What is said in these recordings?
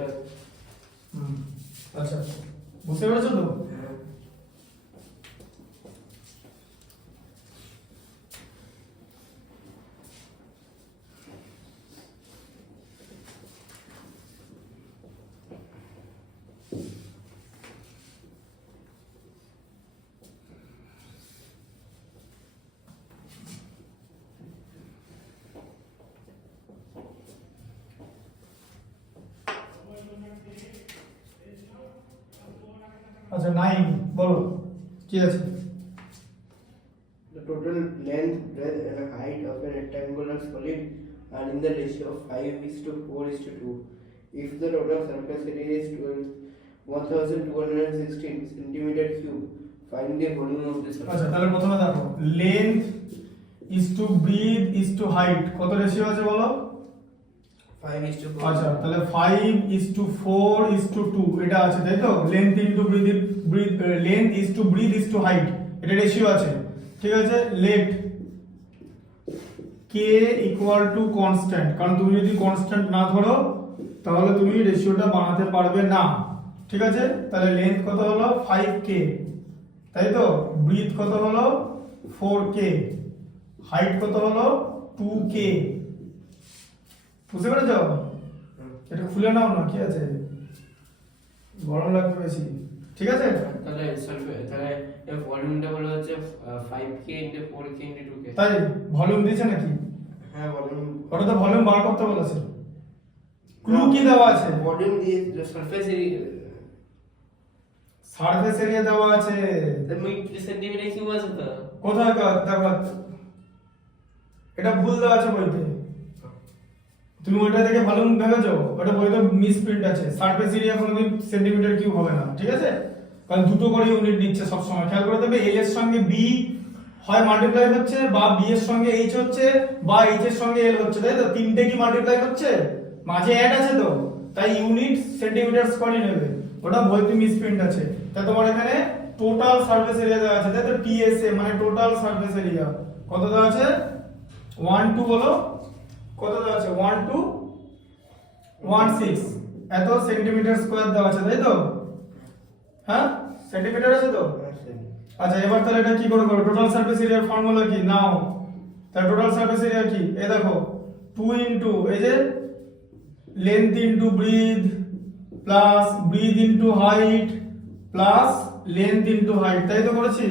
Plus. আচ্ছা বুঝতে পেরেছো তো? আচ্ছা 9 বলো কি আছে? The total length, breadth and height of a rectangular solid are in the ratio of 5:4:2. If the total surface area is 1216 centimeter cube, find the volume of the surface. আচ্ছা তাহলে প্রথমে দেখো length is to breadth is to height কত ratio আছে বলো? 5:4. আচ্ছা তাহলে 5:4:2 এটা আছে তাই তো? Length into breadth length is to breadth is to height এটা রেশিও আছে, ঠিক আছে। Let k equal to constant, কারণ তুমি যদি কনস্ট্যান্ট না ধরো তাহলে তুমি রেশিওটা বানাতে পারবে না, ঠিক আছে। তাহলে লেন্থ কত হলো 5k তাই তো, ব্রিথ কত হলো 4k, হাইট কত হলো 2k, বুঝতে পেরেছো? এটা খুলে নাও না, কি আছে গরম লাগবে বেশি, ঠিক আছে। তাহলে তাহলে এর ভলিউমটা বলা হচ্ছে 5k * 4k * 2k। তাই ভলিউম দিয়েছে নাকি? হ্যাঁ ভলিউম, ওটা তো ভলিউম বার করতে বলেছে। ক্লু কি দেওয়া আছে? ভলিউম দিয়ে সারফেস এরিয়া, সারফেস এরিয়া দেওয়া আছে। সেন্টিমিটার কিউব আছে তো। কোথায় দেখো এটা ভুল দেওয়া আছে বইতে, তুমি ওইটা থেকে ভলিউম ভেবেছো, ওটা বইতে মিসপ্রিন্ট আছে। সারফেস এরিয়া কোনোদিন সেন্টিমিটার কিউব হবে না, ঠিক আছে, কারণ দুটো করে ইউনিট নিচ্ছে সব সময়। খেয়াল করে দেখবে এল এর সঙ্গে বি হয় মাল্টিপ্লাই হচ্ছে, বা বি এর সঙ্গে এইচ হচ্ছে, বা এইচ এর সঙ্গে এল হচ্ছে, তাই তো? তিনটে কি মাল্টিপ্লাই হচ্ছে, মাঝে অ্যাড আছে তো, তাই ইউনিট সেন্টিমিটার স্কয়ারই নেবে, ওটা বইতে মিসপ্রিন্ট আছে। তাই তোমার এখানে টোটাল সারফেস এরিয়া দেওয়া আছে, তাই তো? টিএসএ মানে টোটাল সারফেস এরিয়া কত দেওয়া আছে? 12 বলো কত দেওয়া আছে? 1216 এত সেন্টিমিটার স্কয়ার দেওয়া আছে, তাই তো? হ্যাঁ সেন্টিমিটার আছে তো। আচ্ছা এবার তাহলে এটা কি করে করব? টোটাল সারফেস এরিয়ার ফর্মুলা কি নাও, তাহলে টোটাল সারফেস এরিয়া কি? এই দেখো 2 ইনটু এই যে length into breadth plus breadth into height plus length into height, তাই তো করেছি?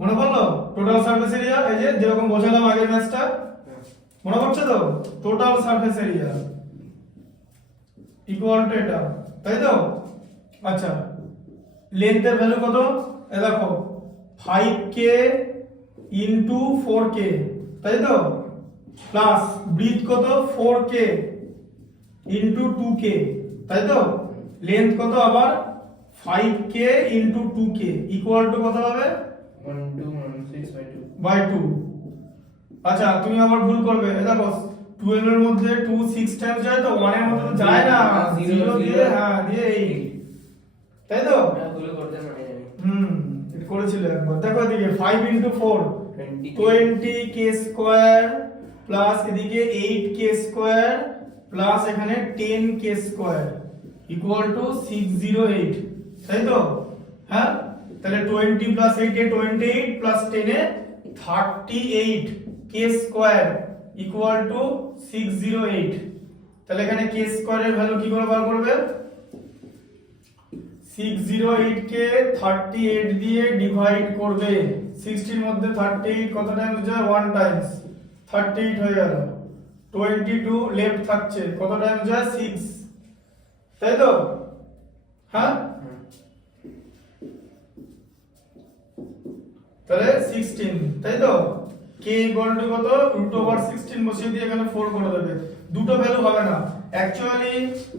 মনে পড়লো? টোটাল সারফেস এরিয়া এই যে যেরকম বোঝালাম আগের ম্যাচটা, মনে পড়ছে তো? Total surface area equal to এটা, তাই তো? আচ্ছা লেন্থের ভ্যালু কত? এই দেখো 5k ইনটু 4k, তাই তো? প্লাস ব্রিথ কত? 4k ইনটু 2k, তাই তো? লেন্থ কত আবার? 5k into 2k equal to কত হবে? 1216/2। আচ্ছা তুমি আবার ভুল করবে, এই দেখো 12 এর মধ্যে 2 6 টাইমস যায় তো, 1 এর মধ্যে তো যায় না, 0 দিয়ে হ্যাঁ দিয়ে 8, তাই তো? ভুল করতে পারি আমি। এটা করেছিল একবার। দেখো এদিকে 5 ইনটু 4 20k স্কয়ার প্লাস এদিকে 8k স্কয়ার প্লাস এখানে 10k স্কয়ার ইকুয়াল টু 608, তাই তো? হ্যাঁ তাহলে 20 plus 8 A 28 plus 10 A 38k square equal to 608। তাহলে এখানে k স্কয়ারের ভ্যালু কি করে বার করবে? 608 কে 38 দিয়ে ডিভাইড করবে, 60 এর মধ্যে 38 কত টাইমস যায়? 1 টাইমস, 38 হয়ে গেল। 22 লেফট থাকছে, কত টাইমস যায়? 6, তাই তো? হ্যাঁ তাহলে 16, তাই তো? k ইকুয়াল টু কত? √16 বসিয়ে দিয়ে এখানে 4 করে দেবে। দুটো ভ্যালু হবে না, অ্যাকচুয়ালি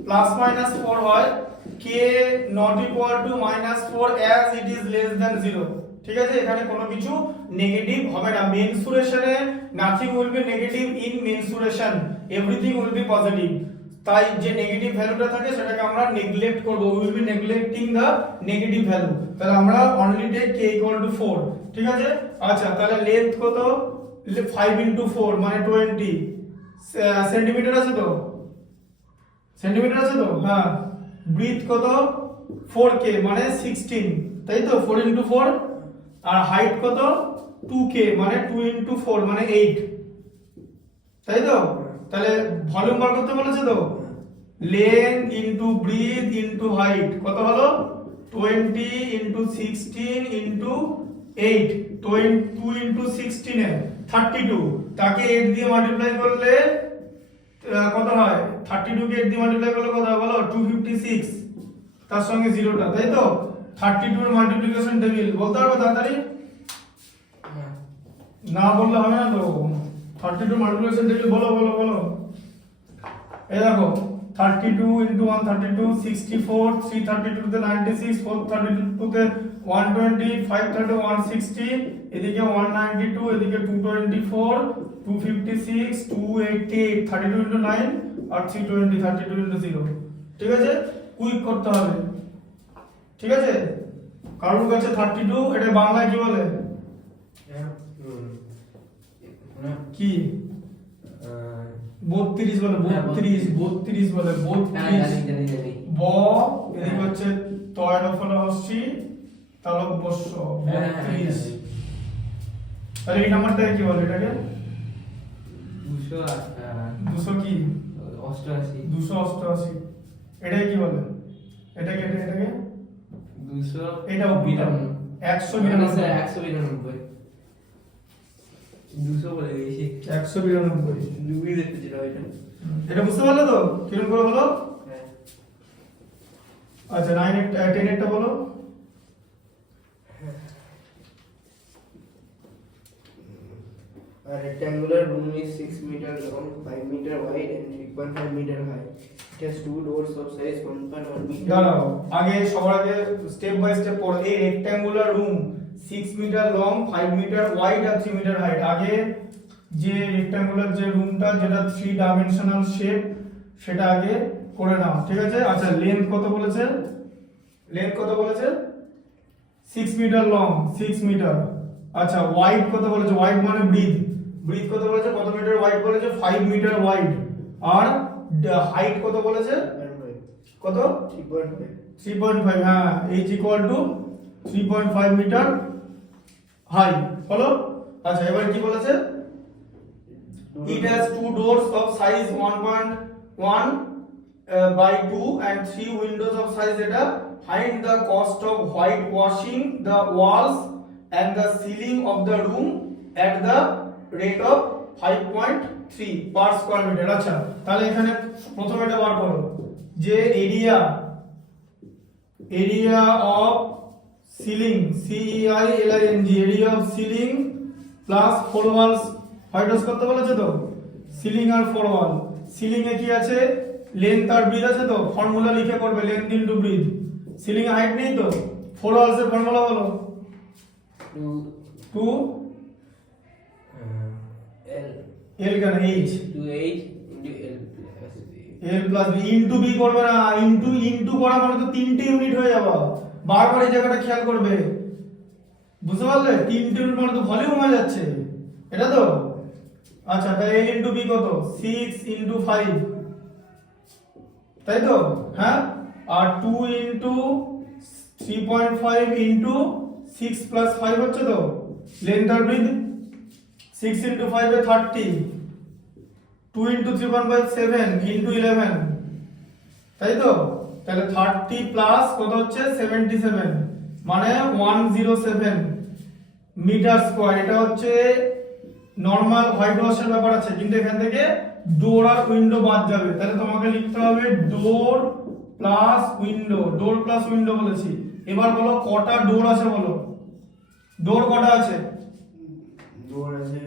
প্লাস মাইনাস 4 হয়, k not equal to -4 as it is less than 0, ঠিক আছে? এখানে কোনো কিছু নেগেটিভ হবে না। মেনসুরেশনে nothing will be negative in mensuration, everything will be positive. তাই যে নেগেটিভ ভ্যালুটা থাকে সেটাকে আমরা নেগলেক্ট করব, will be neglecting the negative value. তাহলে আমরা only take k equal to 4, ঠিক আছে? আচ্ছা তাহলে লেন্থ কত? 5 ইনটু 4 মানে 20 সেন্টিমিটার আছে তো? সেন্টিমিটার আছে তো, হ্যাঁ। ব্রিথ কত, 4k মানে 16, তাই তো, 4 ইন্টু 4। আর হাইট কত, 2k মানে 2 ইন্টু 4 মানে 8, তাই তো। তাহলে ভলিউম বার করতে বলেছে তো, length into breadth into height কত হলো, 20 ইন্টু 16 ইন্টু 8, 2 ইন্টু 16 এ 32, তাকে 8 দিয়ে মাল্টিপ্লাই করলে কত হয়, 32 কে 8 দিয়ে মাল্টিপ্লাই করলে কত হয় বলো, 256, তার সঙ্গে জিরোটা, তাই তো। 32 এর মাল্টিপ্লিকেশন টেবিল বলতে পারবে তাড়াতাড়ি, না বললে হবে না তো। 32 মাল্টিপ্লিকেশন টেবিল বলো বলো বলো। এই দেখো 32 ইনটু 132 64, 332 তে 96, 432 তে 120, 532 160, এদিকে 192, এদিকে 224, 256, 288, 32 ইনটু 9 আর 320, 32 ইনটু 0। ঠিক আছে, কুইক করতে হবে। ঠিক আছে, কারোর কাছে 32 এটা বাংলায় কি বলে, কি 32 বলে, 32 বলে, 32 ব, এদিকে হচ্ছে তয়ন ফলা হস্যি তালব বস্য 32। তাহলে এই নাম্বারটা কি বলে, এটাকে 200 কি 288, এটাকে কি বলে, এটাকে 200, এটা 192, 200 বলে গেছি 192। দুই দেখতে যেটা ওইটা। এটা বুঝতে পারলে তো কিরকম করে হলো। হ্যাঁ। আচ্ছা 9 এর 10 এরটা বলো। A rectangular room is 6 meter long, 5 meter wide and 3.5 meter high. It has two doors of size 1.1 meter. দাঁড়াও, আগে সবার আগে স্টেপ বাই স্টেপ পড়ো। এই rectangular room 6 metre long, 5 metre wide আর 3 মিটার হাইট। আগে যে রেক্ট্যাঙ্গুলার যে রুমটা যেটা 3 ডাইমেনশনাল শেপ সেটা আগে করে নাও, ঠিক আছে। আচ্ছা লেন্থ কত বলেছে, লেন্থ কত বলেছে 6 মিটার লং, 6 মিটার। আচ্ছা ওয়াইড কত বলেছে, ওয়াইড মানে ব্রিথ, ব্রিথ কত বলেছে, কত মিটার ওয়াইড বলেছে 5 মিটার ওয়াইড। আর হাইট কত বলেছে, কত 3.5, হ্যাঁ, h equal to 3.5 metre high, হলো। আচ্ছা এবার কি বলেছে, it has two doors of size 1.1 by 2 and 3 windows of size এটা find the cost of whitewashing the walls and the ceiling of the room at the rate of 5.3 per square meter। আচ্ছা তাহলে এখানে প্রথমে এটা বার করো যে area of ceiling, CEILING, area of ceiling plus 4 walls white wash করতে বলেছে তো, সিলিং আর 4 ওয়াল। সিলিং এ কি আছে, লেন্থ আর ব্রিথ আছে তো, ফর্মুলা লিখে করবে লেন্থ ইনটু ব্রিথ। সিলিং এ হাইট নেই তো, 4 ওয়ালস এর ফর্মুলা বলো, 2 L কেন H, L plus B into B করবে না, ইনটু করা মানে তো 3টে ইউনিট হয়ে যাবে। বারবার এই জায়গাটা খেয়াল করবে, বুঝতে পারলে, 3টে ইউনিট মানে তো ভলিউম হয়ে যাচ্ছে এটা তো। আচ্ছা তাহলে L ইনটু B কত, 6 ইনটু 5, তাই তো, হ্যাঁ। আর 2 ইনটু 3.5 ইনটু 6 প্লাস 5 হচ্ছে তো লেন্থ আর ব্রিথ। 6 ইনটু 5 এ 30, 2 ইনটু 3.5 7 ইনটু 11, তাই তো। তাহলে 30 প্লাস কত হচ্ছে 77 মানে 107 মিটার স্কয়ার। এটা হচ্ছে নরমাল হোয়াইট ওয়াশের ব্যাপার আছে, কিন্তু এখান থেকে ডোর আর উইন্ডো বাদ যাবে। তাহলে তোমাকে লিখতে হবে ডোর প্লাস উইন্ডো, ডোর প্লাস উইন্ডো বলেছি। এবার বলো কটা ডোর আছে বলো, ডোর কটা আছে, ডোর আছে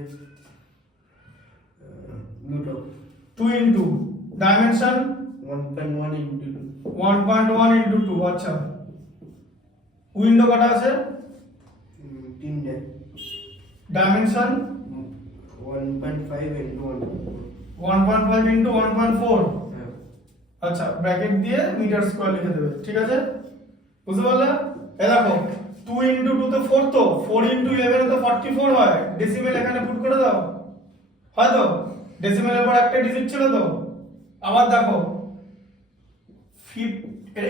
দুটো, 2 ইনটু ডাইমেনশন 1.1 into 1.1 ইনটু 2। আচ্ছা উইন্ডো কটা আছে, 3টে, ডাইমেনশন 1.5 into 1.5 ইনটু 1.4। 1. আচ্ছা ব্র্যাকেট দিয়ে মিটার স্কয়ার লিখে দেবে, ঠিক আছে, বুঝতে পারলে। এই দেখো 2 ইনটু 2 তো 4, তো 4 ইনটু 11 তো 44 হয়। ডেসিমেল এখানে পুট করে দাও, হয় তো, ডেসিমেলের পর একটা ডিজিট ছিল তো। আবার দেখো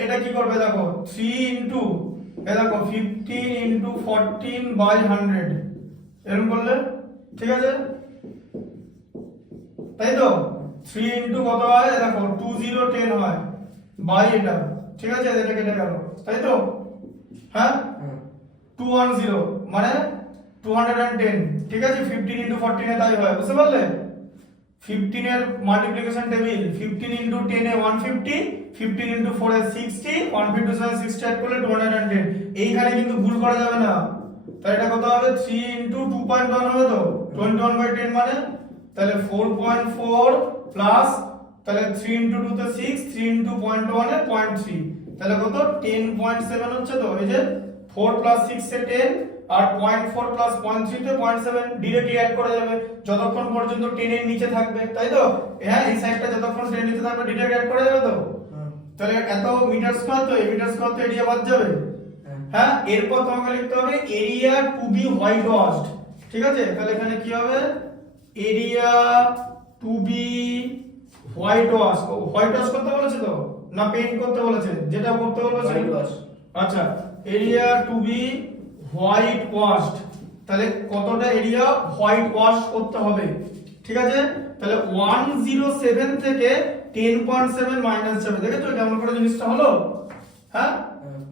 এটা কি করবে দেখো 3 ইনটু দেখো 15 ইনটু 14 বাই 100 এরকম করলে ঠিক আছে, তাই তো 3 ইনটু কত হয় দেখো 2010 হয় বাই এটা, ঠিক আছে, এটা কেটে গেল, তাই তো, হ্যাঁ 210 মানে 210, ঠিক আছে, 15 ইনটু 14 এ তাই হয়, বুঝতে পারলে? 15 এর মাল্টিপ্লিকেশন টেবিল 15 ইনটু 10 এ 150, 15 ইনটু 4 এ 60, 157 60 অ্যাড করলে 210। এইখানে কিন্তু ভুল করা যাবে না, তাহলে এটা কত হবে 3 ইনটু 2.1 হবে তো 21/10 মানে, তাহলে 4.4 প্লাস তাহলে 3 ইনটু 2 তে 6, 3 ইনটু 0.1 এ 0.3, তাহলে কত 10.7 হচ্ছে তো, এই যে 4 প্লাস 6 এ 10 আর 0.4 প্লাস 0.3 তে 0.7 ডিরেক্টলি অ্যাড করা যাবে যতক্ষণ পর্যন্ত 10 এর নিচে থাকবে, তাই তো, হ্যাঁ এই সাইডটা যতক্ষণ 10 এর নিচে থাকবে ডিরেক্ট অ্যাড করা যাবে তো, তাহলে এত মিটার স্কয়ার, তো এই মিটার স্কয়ার তো এরিয়া বাদ যাবে, হ্যাঁ এরপর তোমাকে লিখতে হবে area to be white washed, ঠিক আছে, তাহলে এখানে কি হবে area to be white wash, white wash করতে বলেছে তো না পেইন্ট করতে বলেছে, যেটা করতে বলেছে হোয়াইট ওয়াশ, আচ্ছা area to be white washed, তাহলে কতটা এরিয়া হোয়াইট ওয়াশ করতে হবে, ঠিক আছে, তাহলে 107 থেকে 10.7 মাইনাস যাবে, দেখেছো কেমন করে জিনিসটা হলো, হ্যাঁ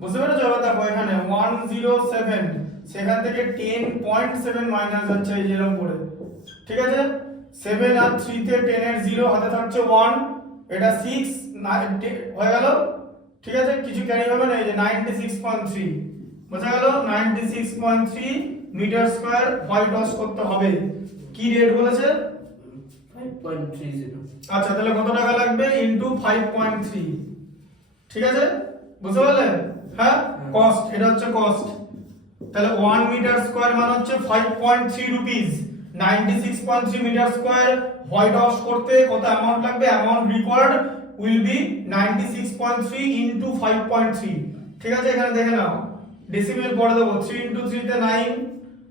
বুঝতে পেরেছো? এবার দেখো এখানে 107 সেখান থেকে 10.7 মাইনাস যাচ্ছে এই যেরকম করে, ঠিক আছে, 7 আর 3 তে 10 এর 0 হাতে থাকছে 1, এটা 6 হয়ে গেল, ঠিক আছে, কিছু ক্যারি হবে না, এই যে 96.3 বোঝা গেল, 96.3 মিটার স্কয়ার হোয়াইট ওয়াশ করতে হবে, কি রেট বলেছে 5.30, আচ্ছা তাহলে কত টাকা লাগবে ইনটু 5.3, ঠিক আছে, বুঝতে পারলে, হ্যাঁ কস্ট, এটা হচ্ছে কস্ট, তাহলে 1 মিটার স্কয়ার মানে হচ্ছে 5.3 rupees, 96.3 metre square white wash করতে কত অ্যামাউন্ট লাগবে, amount required will be 96.3 into 5.3, ঠিক আছে, এখানে দেখে নাও ডেসিমেল পড়ে দেবো, 3 ইনটু 3 তে 9,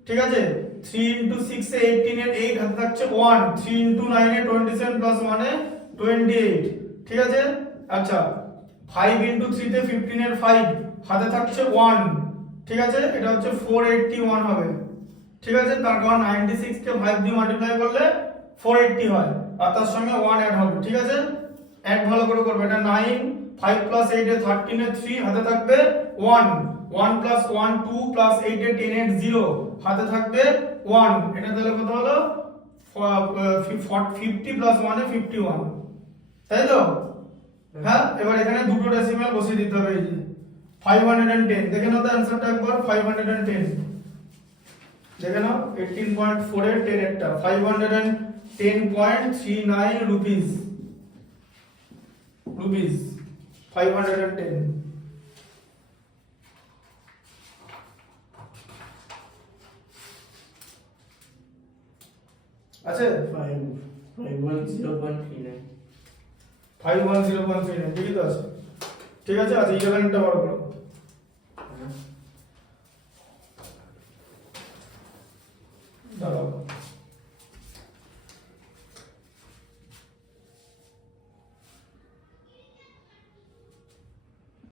ঠিক আছে, 3 ইনটু 6 এ 18 এর 8 হাতে থাকছে 1, 3 ইনটু 9 এ 27 প্লাস 1 এ 28, ঠিক আছে, আচ্ছা 5 ইনটু 3 তে 15 এর 5 হাতে থাকছে 1, ঠিক আছে, এটা হচ্ছে 481 হবে, ঠিক আছে, তার কারণ 96 কে 5 দিয়ে মাল্টিপ্লাই করলে 480 হয় আর তার সঙ্গে 1 অ্যাড হবে, ঠিক আছে, অ্যাড ভালো করে করবে, এটা 9, 5 প্লাস 8 এ 13 এর 3 হাতে থাকবে 1, 1 প্লাস 1 2 প্লাস 8 এ 10 এর 0 হাতে থাকবে 1, এটা তাহলে কত হলো 50 প্লাস 1 এ 51, তাই তো, হ্যাঁ এবার এখানে দুটো ডেসিমেল বসিয়ে দিতে হবে, এই যে 510, দেখে নাও তো অ্যানসারটা একবার 510, দেখে নাও 18.4 এর 10 এরটা 510.39 রুপিস 510, আছে 510.39, 510.39 ঠিকই তো আছে, ঠিক আছে, আচ্ছা 11টা বার করো,